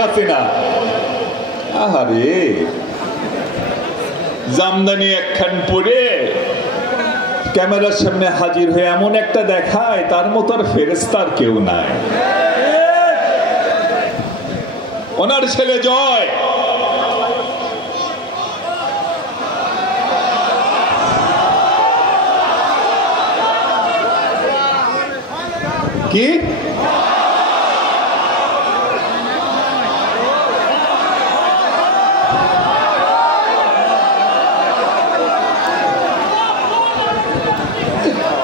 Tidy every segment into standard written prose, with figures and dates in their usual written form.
হাসিনা। আহারে, জামদানি একখান পরে ক্যামেরার সামনে হাজির হয়ে এমন একটা দেখায় তার মতো আর ফেরেশতার কেউ নাই। ওনার ছেলে জয় কি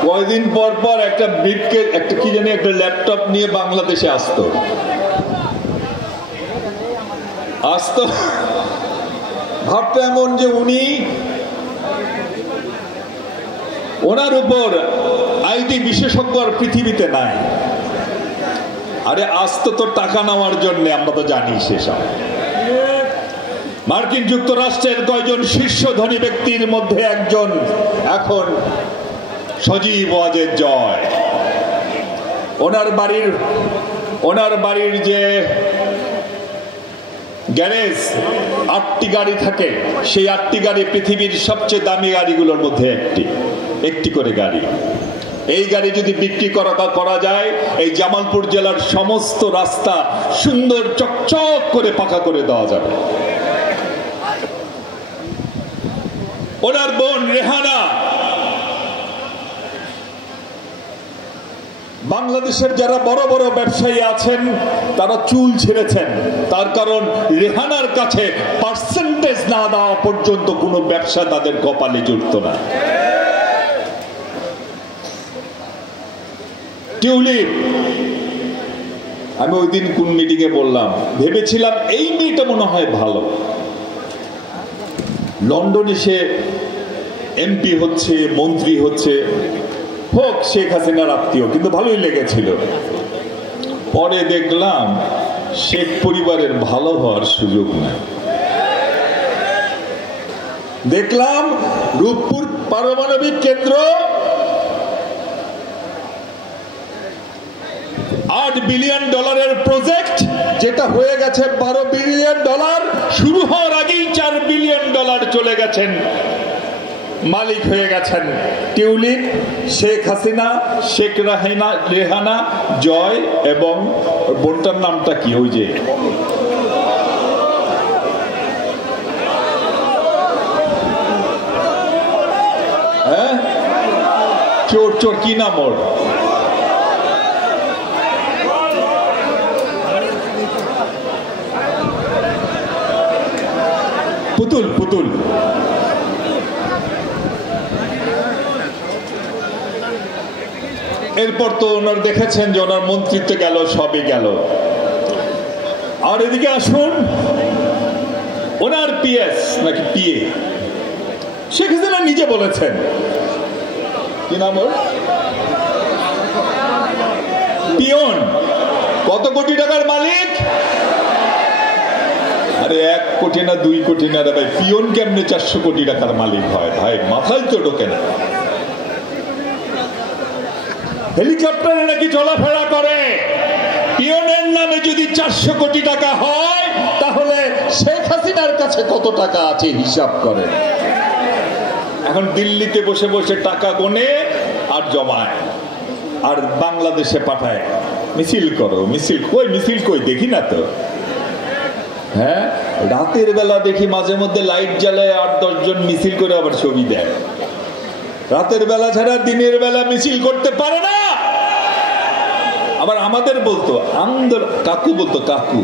কয়দিন পর পর একটা ব্রিফকেস, একটা কি জানি একটা ল্যাপটপ নিয়ে বাংলাদেশে আসতো। ভাবতো এমন যে ওনার উপর আইটি বিশেষজ্ঞ আর পৃথিবীতে নাই। আরে আসতো তো টাকা নেওয়ার জন্য, আমরা তো জানি সেসব। মার্কিন যুক্তরাষ্ট্রের কয়জন শীর্ষ ধনী ব্যক্তির মধ্যে একজন এখন সজীব ওয়াজেদ জয়। ওনার বাড়ির যে গ্যারেজ 8টি গাড়ি থাকে, সেই 8টি গাড়ি পৃথিবীর সবচেয়ে দামি গাড়িগুলোর মধ্যে একটি করে গাড়ি। এই গাড়ি যদি বিক্রি করা যায়, এই জামালপুর জেলার সমস্ত রাস্তা সুন্দর চকচক করে পাকা করে দেওয়া যাবে। ওনার বোন রেহানা বাংলাদেশের যারা বড় বড় ব্যবসায়ী আছেন তারা চুল ছেড়েছেন, তার কারণ রেহানার কাছে পার্সেন্টেজ না দেওয়া পর্যন্ত কোনো ব্যবসা তাদের কপালে জুটত না। টিউলিপ, আমি ওই দিন কোন মিটিং এ বললাম, ভেবেছিলাম এই মেয়েটা মনে হয় ভালো, লন্ডনে সে এমপি হচ্ছে, মন্ত্রী হচ্ছে, হোক শেখ হাসিনার আত্মীয়, কিন্তু ভালোই লেগেছিল। পরে দেখলাম শেখ পরিবারের ভালো হওয়ার সুযোগ নাই। দেখলাম রূপপুর পারমাণবিক কেন্দ্র $8 বিলিয়ন প্রজেক্ট, যেটা হয়ে গেছে $12 বিলিয়ন, শুরু হওয়ার আগেই $4 বিলিয়ন চলে গেছেন, মালিক হয়ে গেছেন টিউলিপ, শেখ হাসিনা, শেখ রেহানা, জয় এবং বোনটার নামটা কি, ওই যে হ্যাঁ চোর কি নাম ওর, পুতুল। এরপর তো ওনার দেখেছেন যে ওনার মন্ত্রিত্ব গেল, সবই গেল। আর এদিকে আসুন, ওনার পিএস নাকি পিএ, শেখ হাসিনা নিজে বলেছেন, কি নাম ওর, পিয়ন, কত কোটি টাকার মালিক? আরে 1 কোটি না 2 কোটি না রে ভাই, পিয়ন কেমনে 400 কোটি টাকার মালিক হয় ভাই, মাথায় তো ঢোকে না। হেলিকপ্টারে নাকি চলাফেরা করে, পিয়নের নামে যদি 400 কোটি টাকা হয় তাহলে শেখ হাসিনার কাছে কত টাকা আছে হিসাব করে। এখন দিল্লিতে বসে বসে টাকা গোনে আর জমায়, আর বাংলাদেশে পাঠায় মিছিল করো, মিছিল কই দেখি না তো। হ্যাঁ, রাতের বেলা দেখি মাঝে মধ্যে লাইট জ্বালায় 8-10 জন মিছিল করে আবার ছবি দেয়। রাতের বেলা ছাড়া দিনের বেলা মিছিল করতে পারে না। আবার আমাদের বলতো কাকু,